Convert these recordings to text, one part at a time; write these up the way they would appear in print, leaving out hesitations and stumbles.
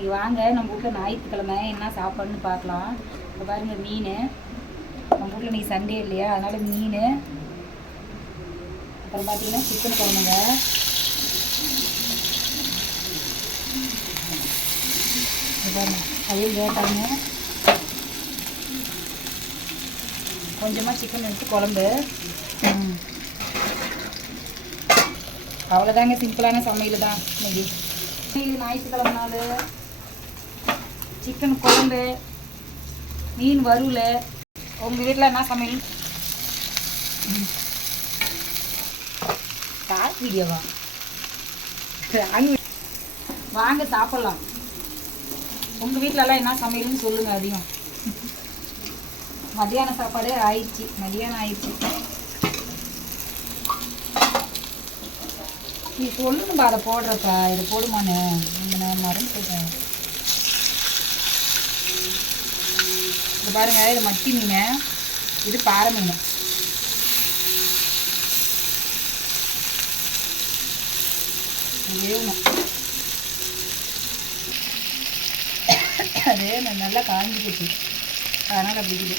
நீங்கள் வாங்க நம்ம வீட்டில் ஞாயிற்றுக்கிழமை என்ன சாப்பாடுன்னு பார்க்கலாம். இப்போ பாருங்கள் மீன், நம்ம வீட்டில் நீ சண்டே இல்லையா, அதனால் மீன். அப்புறம் பார்த்தீங்கன்னா சிக்கன் குழம்புங்க. பாருங்க அதையும் கேட்டாங்க. கொஞ்சமாக சிக்கன் எடுத்து குழம்பு. அவ்வளோதாங்க, சிம்பிளான சமையல் தான் இன்னைக்கு. ஞாயிற்றுக்கிழமை நாள் சிக்கன் குழம்பு, மீன் வறுவல். உங்கள் வீட்டில் என்ன சமையல்? ஷார்ட் வீடியோவா? வாங்க சாப்பிட்லாம். உங்கள் வீட்டிலலாம் என்ன சமையல்னு சொல்லுங்கள். அதிகம் மதியான சாப்பாடு ஆயிடுச்சு, மதியானம் ஆயிடுச்சு. நீ சொல்லுங்கப்பா, அதை போடுறப்பா, இதை போடுமான்னு நான் மறந்து போயிட்டேன். இது பாருங்க, இது மட்டி மீன், இது பாறை மீன். வேணும் அது நல்லா காஞ்சி போச்சு, அதனால் அப்படி இருக்குது.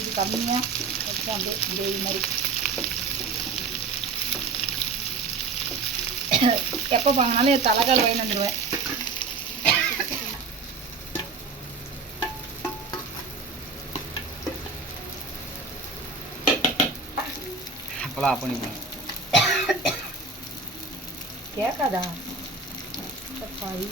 இது கம்மியாக வச்சுதான் அப்படியே கிரேவி மாதிரி. எப்போ வாங்கினாலும் தலைக்கால் வாங்கி வந்துடுவேன். அப்பெல்லாம் ஆஃப் பண்ணிக்கலாம். கேட்காதா பாய்?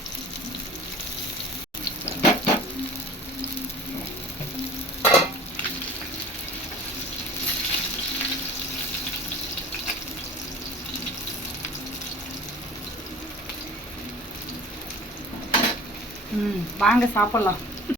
வாங்க சாப்பிட்லாம்.